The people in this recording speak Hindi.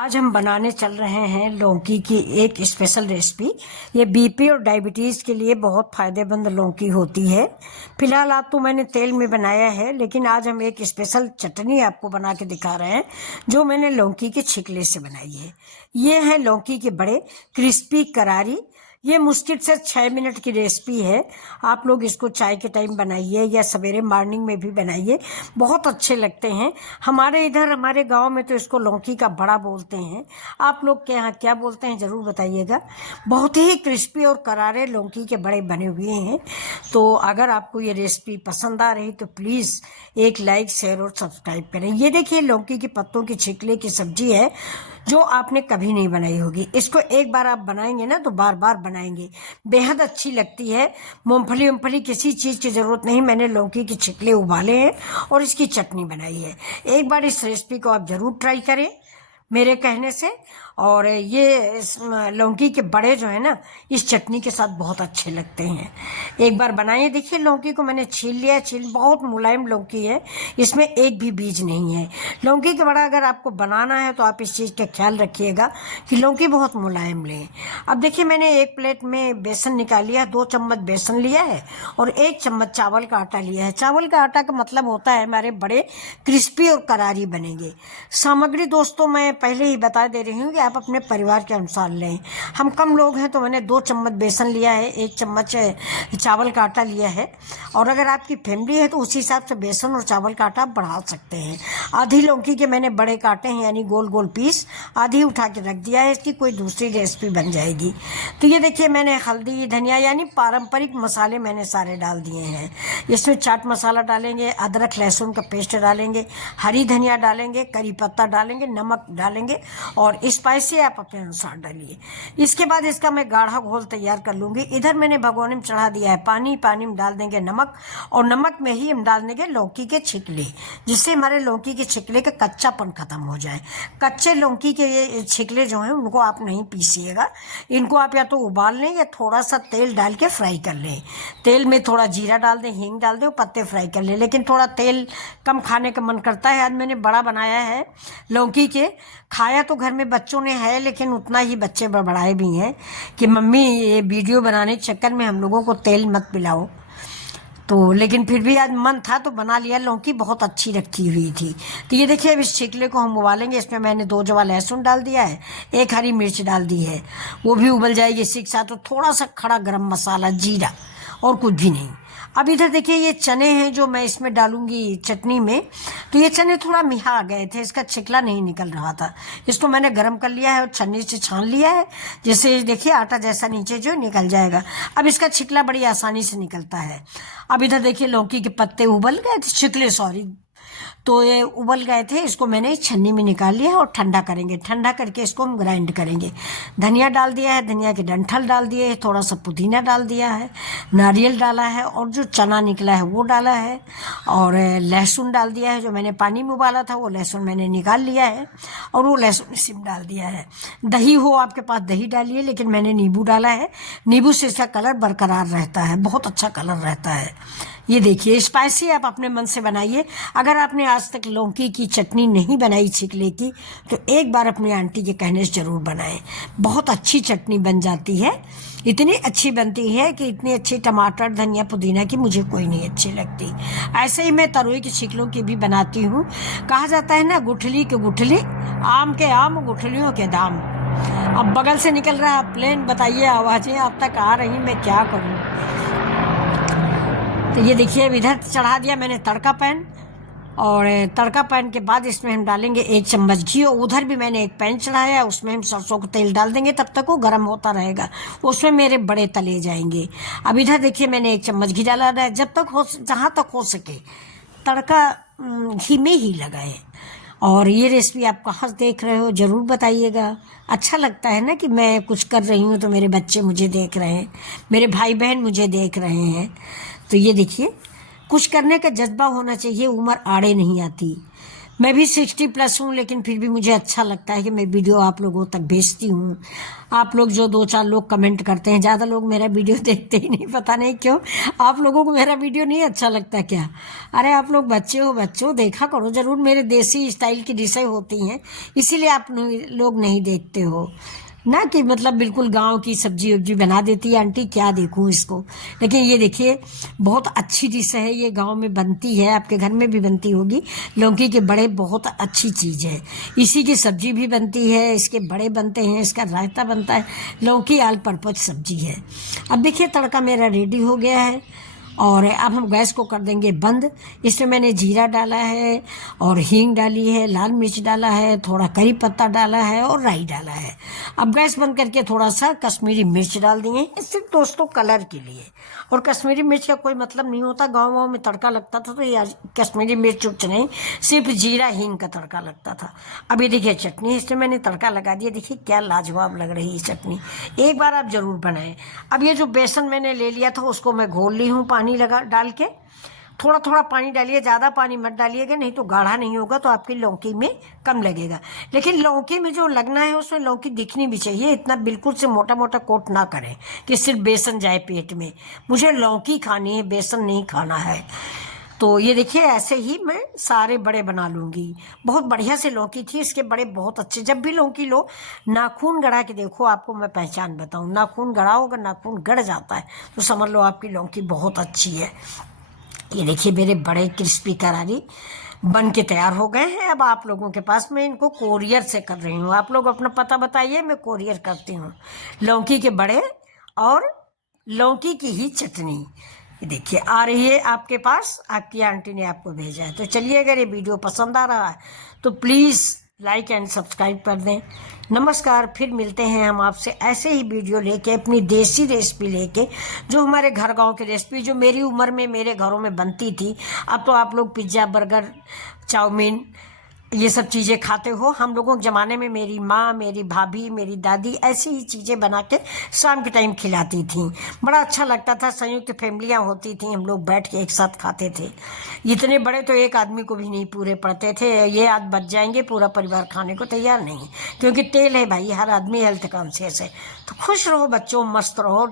आज हम बनाने चल रहे हैं लौकी की एक स्पेशल रेसिपी। ये बीपी और डायबिटीज़ के लिए बहुत फ़ायदेमंद लौकी होती है। फिलहाल आज तो मैंने तेल में बनाया है, लेकिन आज हम एक स्पेशल चटनी आपको बना के दिखा रहे हैं जो मैंने लौकी के छिकले से बनाई है। ये है लौकी के बड़े क्रिस्पी करारी। ये मुश्किल से 6 मिनट की रेसिपी है। आप लोग इसको चाय के टाइम बनाइए या सवेरे मॉर्निंग में भी बनाइए, बहुत अच्छे लगते हैं। हमारे इधर हमारे गांव में तो इसको लौकी का बड़ा बोलते हैं। आप लोग के यहाँ क्या बोलते हैं ज़रूर बताइएगा। बहुत ही क्रिस्पी और करारे लौकी के बड़े बने हुए हैं। तो अगर आपको ये रेसिपी पसंद आ रही तो प्लीज़ एक लाइक, शेयर और सब्सक्राइब करें। ये देखिए लौकी के पत्तों की छिकले की सब्जी है जो आपने कभी नहीं बनाई होगी। इसको एक बार आप बनाएंगे ना तो बार बार बनाएंगे, बेहद अच्छी लगती है। मूंगफली किसी चीज़ की ज़रूरत नहीं। मैंने लौकी के छिकले उबाले हैं और इसकी चटनी बनाई है। एक बार इस रेसिपी को आप ज़रूर ट्राई करें मेरे कहने से। और ये लौकी के बड़े जो है ना इस चटनी के साथ बहुत अच्छे लगते हैं। एक बार बनाइए। देखिए लौकी को मैंने छील लिया है। बहुत मुलायम लौकी है, इसमें एक भी बीज नहीं है। लौकी के बड़ा अगर आपको बनाना है तो आप इस चीज़ का ख्याल रखिएगा कि लौकी बहुत मुलायम लें। अब देखिए मैंने एक प्लेट में बेसन निकाल लिया, 2 चम्मच बेसन लिया है और 1 चम्मच चावल का आटा लिया है। चावल का आटा का मतलब होता है हमारे बड़े क्रिस्पी और करारी बनेंगे। सामग्री दोस्तों मैं पहले ही बता दे रही हूँ कि आप अपने परिवार के अनुसार लें। हम कम लोग हैं तो मैंने 2 चम्मच बेसन लिया है, 1 चम्मच चावल का आटा लिया है। और अगर आपकी फैमिली है तो उसी हिसाब से बेसन और चावल का आटा बढ़ा सकते हैं। आधी लौकी के मैंने बड़े काटे हैं, यानी गोल गोल पीस, आधी उठा के रख दिया है। इसकी कोई दूसरी रेसिपी बन जाएगी। तो ये देखिए मैंने हल्दी, धनिया यानी पारंपरिक मसाले मैंने सारे डाल दिए हैं। इसमें चाट मसाला डालेंगे, अदरक लहसुन का पेस्ट डालेंगे, हरी धनिया डालेंगे, करी पत्ता डालेंगे, नमक डालेंगे और स्पाइसी आप अपने अनुसार डालिए। इसके बाद इसका मैं गाढ़ा घोल तैयार कर लूँगी। इधर मैंने भगोने में चढ़ा दिया है पानी। पानी में डाल देंगे नमक और नमक में ही हम डाल देंगे लौकी के छिकले, जिससे हमारे लौकी के छिकले का कच्चापन खत्म हो जाए। कच्चे लौकी के ये छिकले जो हैं उनको आप नहीं पीसिएगा। इनको आप या तो उबाल लें या थोड़ा सा तेल डाल के फ्राई कर लें। तेल में थोड़ा जीरा डाल दें, हींग डाल दें और पत्ते फ्राई कर लें। लेकिन थोड़ा तेल कम खाने का मन करता है। आज मैंने बड़ा बनाया है लौकी के। खाया तो घर में बच्चों ने है, लेकिन उतना ही बच्चे बड़बड़ाए भी हैं कि मम्मी ये वीडियो बनाने के चक्कर में हम लोगों को तेल मत पिलाओ। तो लेकिन फिर भी आज मन था तो बना लिया। लौकी बहुत अच्छी रखी हुई थी। तो ये देखिए अब इस छिकले को हम उबालेंगे। इसमें मैंने 2 जवा लहसुन डाल दिया है, 1 हरी मिर्च डाल दी है, वो भी उबल जाएगी। इसी के साथ तो थोड़ा सा खड़ा गरम मसाला, जीरा और कुछ भी नहीं। अब इधर देखिए ये चने हैं जो मैं इसमें डालूंगी चटनी में। तो ये चने थोड़ा मिहा आ गए थे, इसका छिकला नहीं निकल रहा था। इसको मैंने गरम कर लिया है और छन्नी से छान लिया है, जैसे देखिए आटा जैसा नीचे जो निकल जाएगा। अब इसका छिकला बड़ी आसानी से निकलता है। अब इधर देखिए लौकी के पत्ते उबल गए थे, छिकले सॉरी, तो ये उबल गए थे। इसको मैंने छन्नी में निकाल लिया और ठंडा करेंगे। ठंडा करके इसको हम ग्राइंड करेंगे। धनिया डाल दिया है, धनिया के डंठल डाल दिए है, थोड़ा सा पुदीना डाल दिया है, नारियल डाला है और जो चना निकला है वो डाला है और लहसुन डाल दिया है। जो मैंने पानी में उबाला था वो लहसुन मैंने निकाल लिया है और वो लहसुन इसी में डाल दिया है। दही हो आपके पास दही डालिए, लेकिन मैंने नींबू डाला है। नींबू से इसका कलर बरकरार रहता है, बहुत अच्छा कलर रहता है। ये देखिए स्पाइसी आप अपने मन से बनाइए। अगर आपने आज तक लौकी की चटनी नहीं बनाई छिकले की तो एक बार अपनी आंटी के कहने से ज़रूर बनाएं। बहुत अच्छी चटनी बन जाती है। इतनी अच्छी बनती है कि इतनी अच्छी टमाटर, धनिया, पुदीना की मुझे कोई नहीं अच्छी लगती। ऐसे ही मैं तरोई के छिकलों की भी बनाती हूँ। कहा जाता है ना, गुठली के गुठली, आम के आम, गुठलियों के दाम। अब बगल से निकल रहा प्लेन, बताइए आवाज़ें अब तक आ रही, मैं क्या करूँ। तो ये देखिए इधर चढ़ा दिया मैंने तड़का पैन और तड़का पैन के बाद इसमें हम डालेंगे 1 चम्मच घी। और उधर भी मैंने एक पैन चढ़ाया, उसमें हम सरसों का तेल डाल देंगे। तब तक वो गर्म होता रहेगा, उसमें मेरे बड़े तले जाएंगे। अब इधर देखिए मैंने 1 चम्मच घी डाला है। जब तक हो, जहाँ तक हो सके तड़का घी में ही लगाए। और ये रेसिपी आप कहाँ से देख रहे हो ज़रूर बताइएगा। अच्छा लगता है ना कि मैं कुछ कर रही हूँ तो मेरे बच्चे मुझे देख रहे हैं, मेरे भाई बहन मुझे देख रहे हैं। तो ये देखिए कुछ करने का जज्बा होना चाहिए, उम्र आड़े नहीं आती। मैं भी 60+ हूँ, लेकिन फिर भी मुझे अच्छा लगता है कि मैं वीडियो आप लोगों तक भेजती हूँ। आप लोग जो 2-4 लोग कमेंट करते हैं, ज़्यादा लोग मेरा वीडियो देखते ही नहीं, पता नहीं क्यों। आप लोगों को मेरा वीडियो नहीं अच्छा लगता क्या? अरे आप लोग बच्चे हो, बच्चों देखा करो जरूर, मेरे देसी स्टाइल की डिशें होती हैं, इसीलिए आप लोग नहीं देखते हो ना, कि मतलब बिल्कुल गांव की सब्जी वब्जी बना देती है आंटी, क्या देखूं इसको। लेकिन ये देखिए, बहुत अच्छी डिश है ये, गांव में बनती है, आपके घर में भी बनती होगी। लौकी के बड़े बहुत अच्छी चीज़ है, इसी की सब्जी भी बनती है, इसके बड़े बनते हैं, इसका रायता बनता है। लौकी ऑल पर्पज सब्जी है। अब देखिए तड़का मेरा रेडी हो गया है, और अब हम गैस को कर देंगे बंद। इसमें मैंने जीरा डाला है, और हींग डाली है, लाल मिर्च डाला है, थोड़ा करी पत्ता डाला है, और राई डाला है। अब गैस बंद करके थोड़ा सा कश्मीरी मिर्च डाल दिए, सिर्फ दोस्तों कलर के लिए। और कश्मीरी मिर्च का कोई मतलब नहीं होता, गाँव वाँव में तड़का लगता था तो ये कश्मीरी मिर्च उच्च नहीं, सिर्फ जीरा हींग का तड़का लगता था। अब ये देखिए चटनी, इसमें मैंने तड़का लगा दिया, देखिए क्या लाजवाब लग रही है चटनी, एक बार आप जरूर बनाएं। अब ये जो बेसन मैंने ले लिया था उसको मैं घोल ली हूँ पानी लगा डाल के। थोड़ा थोड़ा पानी डालिए, ज़्यादा पानी मत डालिएगा, नहीं तो गाढ़ा नहीं होगा, तो आपकी लौकी में कम लगेगा। लेकिन लौकी में जो लगना है उसमें लौकी दिखनी भी चाहिए, इतना बिल्कुल से मोटा मोटा कोट ना करें कि सिर्फ बेसन जाए पेट में। मुझे लौकी खानी है, बेसन नहीं खाना है। तो ये देखिए ऐसे ही मैं सारे बड़े बना लूँगी। बहुत बढ़िया से लौकी थी, इसके बड़े बहुत अच्छे। जब भी लौकी लो, नाखून गड़ा के देखो, आपको मैं पहचान बताऊँ, नाखून गड़ाओ, अगर नाखून गड़ जाता है तो समझ लो आपकी लौकी बहुत अच्छी है। ये देखिए मेरे बड़े क्रिस्पी करारी बन के तैयार हो गए हैं। अब आप लोगों के पास मैं इनको कोरियर से कर रही हूँ, आप लोग अपना पता बताइए, मैं कोरियर करती हूँ। लौकी के बड़े और लौकी की ही चटनी, ये देखिए आ रही है आपके पास, आपकी आंटी ने आपको भेजा है। तो चलिए, अगर ये वीडियो पसंद आ रहा है तो प्लीज़ लाइक एंड सब्सक्राइब कर दें। नमस्कार, फिर मिलते हैं हम आपसे ऐसे ही वीडियो लेके, अपनी देसी रेसिपी लेके, जो हमारे घर गांव की रेसिपी, जो मेरी उम्र में मेरे घरों में बनती थी। अब तो आप लोग पिज्ज़ा, बर्गर, चाउमीन, ये सब चीज़ें खाते हो। हम लोगों के ज़माने में मेरी माँ, मेरी भाभी, मेरी दादी ऐसी ही चीज़ें बना के शाम के टाइम खिलाती थी। बड़ा अच्छा लगता था, संयुक्त फैमिलियाँ होती थी, हम लोग बैठ के एक साथ खाते थे। इतने बड़े तो एक आदमी को भी नहीं पूरे पड़ते थे, ये आज बच जाएंगे, पूरा परिवार खाने को तैयार नहीं, क्योंकि तेल है भाई, हर आदमी हेल्थ कॉन्शियस है। तो खुश रहो बच्चों, मस्त रहो।